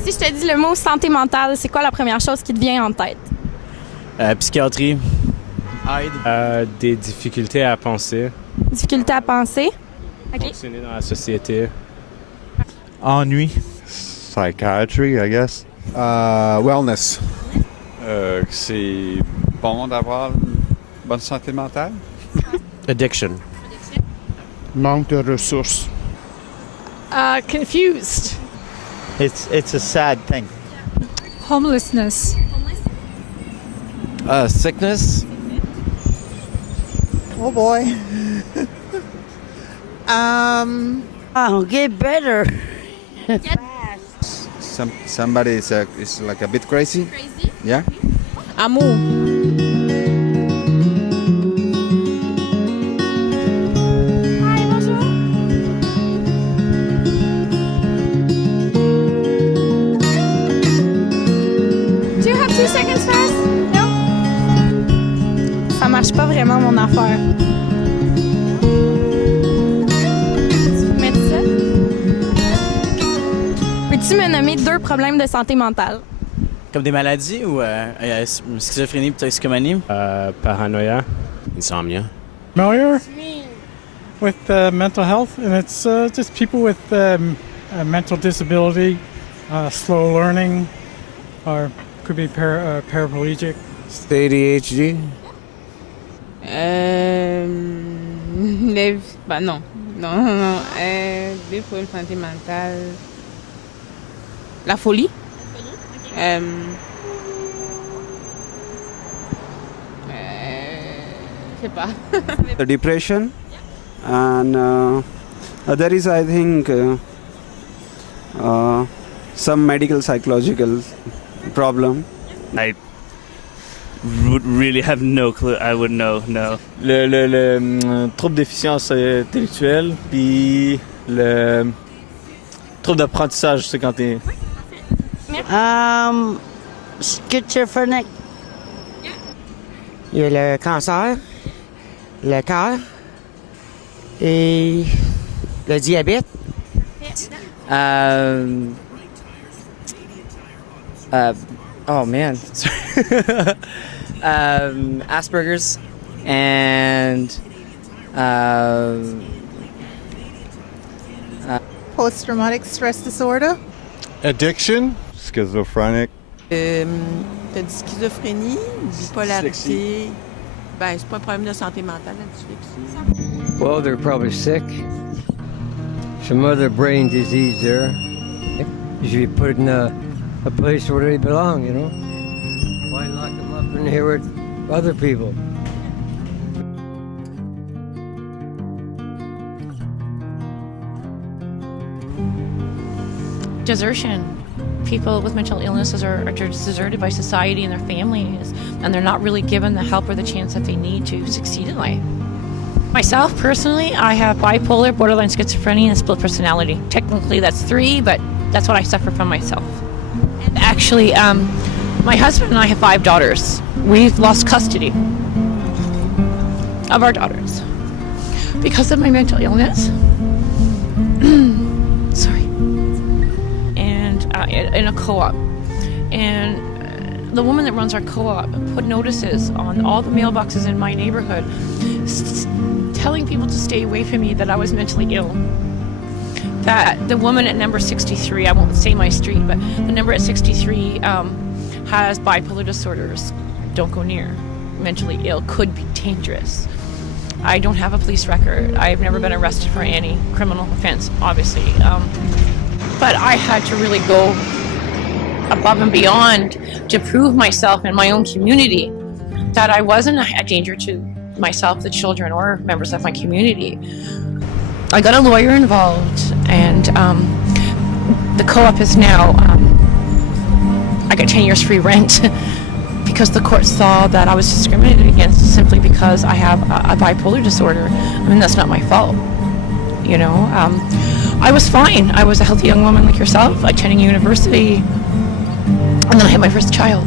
Si je te dis le mot santé mentale, c'est quoi la première chose qui te vient en tête? Psychiatrie. Aide. Des difficultés à penser. Difficulté à penser? OK. Fonctionner dans la société. Ennui. Psychiatry, I guess. Wellness. C'est bon d'avoir une bonne santé mentale. Addiction. Manque de ressources. Confused. It's a sad thing. Homelessness. Sickness. Oh boy. I'll get better. Somebody is like a bit crazy. Crazy? Yeah. Amour. Hi, bonjour. Do you have 2 seconds for us? No? Ça marche pas vraiment mon affaire. Tu mets ça? Peux-tu me nommer 2 problèmes de santé mentale? Comme des maladies ou schizophrénie, toxicomanie? Paranoïa. Insomnia. Familiar with mental health, and it's just people with a mental disability, slow learning, or could be paraplegic. ADHD. Non. Des problèmes de santé mentale. La folie. Je sais pas. The depression, and there is, I think, some medical psychological problem. I would really have no clue. I would know. No. Le trouble déficience intellectuelle, puis le trouble d'apprentissage, c'est quand t'es... Schizophrenique. Il y a le cancer, le cœur et le diabète. Oh man. Asperger's and Post-traumatic stress disorder. Addiction. Schizophrenic. T'as dit schizophrénie, bipolarité. Ben, c'est pas un problème de santé mentale, la dyslexie. Well, they're probably sick. Some other brain disease there. You should be put in a place where they belong, you know? Why lock them up in here with other people? Desertion. People with mental illnesses are deserted by society and their families, and they're not really given the help or the chance that they need to succeed in life. Myself, personally, I have bipolar, borderline schizophrenia, and split personality. Technically, that's 3, but that's what I suffer from myself. And actually, my husband and I have 5 daughters. We've lost custody of our daughters because of my mental illness. Sorry. In a co-op, and the woman that runs our co-op put notices on all the mailboxes in my neighborhood telling people to stay away from me, that I was mentally ill. That the woman at number 63, I won't say my street, but the number at 63 has bipolar disorders. Don't go near. Mentally ill, could be dangerous. I don't have a police record. I've never been arrested for any criminal offense, obviously. But I had to really go above and beyond to prove myself in my own community that I wasn't a danger to myself, the children, or members of my community. I got a lawyer involved, and the co-op is now, I got 10 years free rent because the court saw that I was discriminated against simply because I have a bipolar disorder. I mean, that's not my fault, you know. I was fine. I was a healthy young woman like yourself, attending university, and then I had my first child.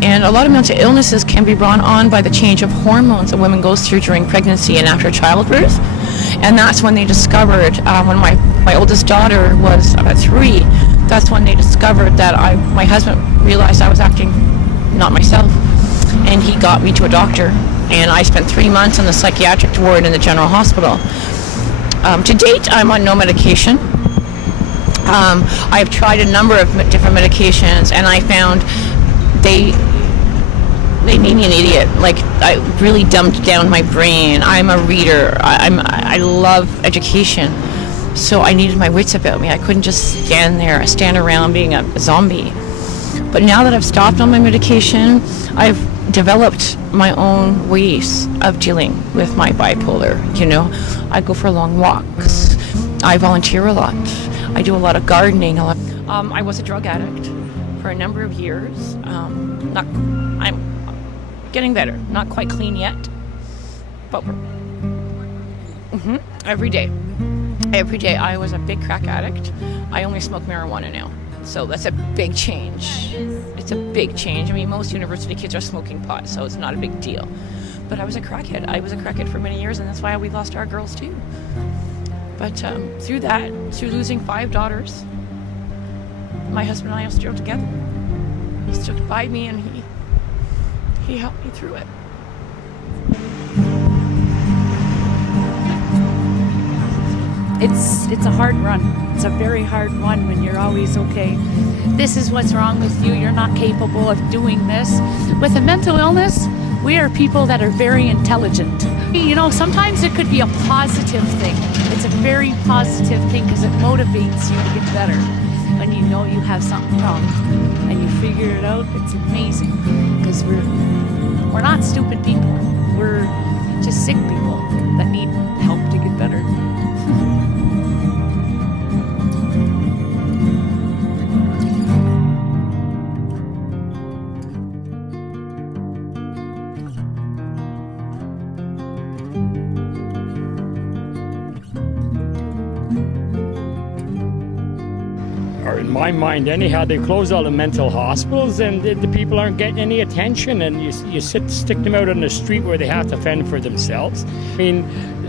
And a lot of mental illnesses can be brought on by the change of hormones that women goes through during pregnancy and after childbirth. And that's when they discovered, when my oldest daughter was about 3, that's when they discovered that my husband realized I was acting not myself. And he got me to a doctor. And I spent 3 months in the psychiatric ward in the general hospital. To date, I'm on no medication. I've tried a number of different medications, and I found they made me an idiot. Like, I really dumbed down my brain. I'm a reader. I love education. So I needed my wits about me. I couldn't just stand around being a zombie. But now that I've stopped on my medication, I've developed my own ways of dealing with my bipolar. You know, I go for long walks. I volunteer a lot. I do a lot of gardening. I was a drug addict for a number of years. I'm getting better. Not quite clean yet, but every day. Every day I was a big crack addict. I only smoke marijuana now. So that's a big change. It's a big change. I mean, most university kids are smoking pot, so it's not a big deal. But I was a crackhead. I was a crackhead for many years, and that's why we lost our girls too. But through losing 5 daughters, my husband and I are still together. He stood by me, and he helped me through it. It's a hard run. It's a very hard one when you're always okay. This is what's wrong with you. You're not capable of doing this. With a mental illness, we are people that are very intelligent. You know, sometimes it could be a positive thing. It's a very positive thing because it motivates you to get better. When you know you have something wrong and you figure it out, it's amazing because we're not stupid people. We're just sick people that need help to get better. Or in my mind anyhow, they close all the mental hospitals and the people aren't getting any attention, and you stick them out on the street where they have to fend for themselves. I mean,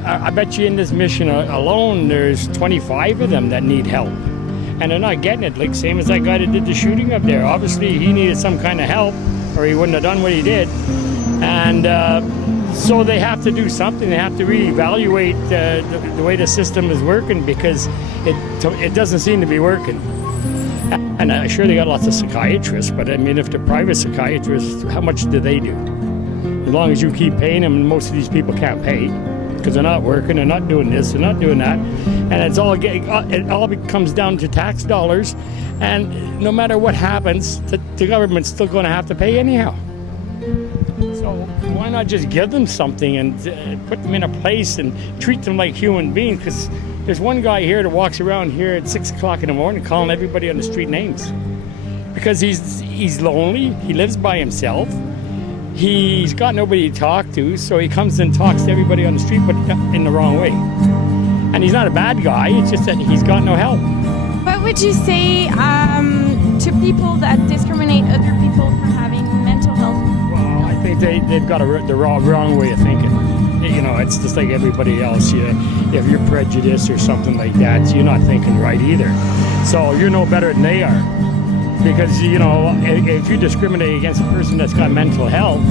I bet you in this mission alone there's 25 of them that need help, and they're not getting it, like same as that guy that did the shooting up there. Obviously he needed some kind of help or he wouldn't have done what he did, and so they have to do something. They have to reevaluate the way the system is working, because it doesn't seem to be working. And sure, they got lots of psychiatrists, but I mean, if they're private psychiatrists, how much do they do? As long as you keep paying them, and most of these people can't pay because they're not working, they're not doing this, they're not doing that, and it all comes down to tax dollars. And no matter what happens, the government's still going to have to pay anyhow. So why not just give them something and put them in a place and treat them like human beings? Because there's one guy here that walks around here at 6 o'clock in the morning calling everybody on the street names because he's lonely. He lives by himself. He's got nobody to talk to, so he comes and talks to everybody on the street, but in the wrong way. And he's not a bad guy. It's just that he's got no help. What would you say to people that discriminate other people for having mental health? Well, I think they've got the wrong way of thinking. You know, it's just like everybody else. If you're prejudiced or something like that, you're not thinking right either. So you're no better than they are. Because, you know, if you discriminate against a person that's got mental health,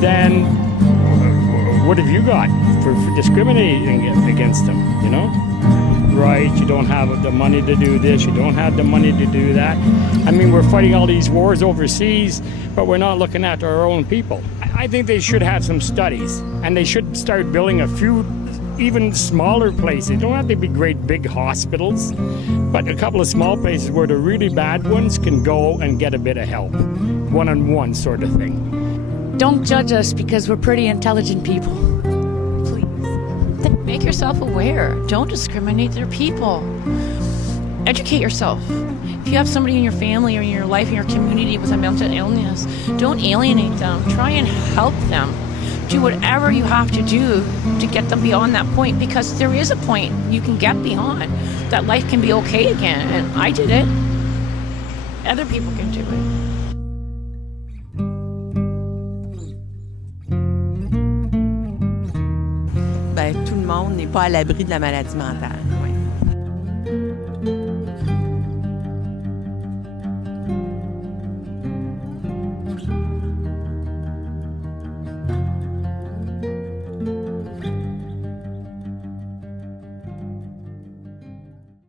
then what have you got for discriminating against them, you know? Right, you don't have the money to do this, you don't have the money to do that. I mean, we're fighting all these wars overseas, but we're not looking after our own people. I think they should have some studies, and they should start building a few even smaller places. They don't have to be great big hospitals, but a couple of small places where the really bad ones can go and get a bit of help, one-on-one sort of thing. Don't judge us because we're pretty intelligent people. Please. Make yourself aware. Don't discriminate their people. Educate yourself. If you have somebody in your family or in your life, in your community with a mental illness, don't alienate them. Try and help them. Do whatever you have to do to get them beyond that point, because there is a point you can get beyond that life can be okay again. And I did it. Other people can do it. Ben, tout le monde n'est pas à l'abri de la maladie mentale.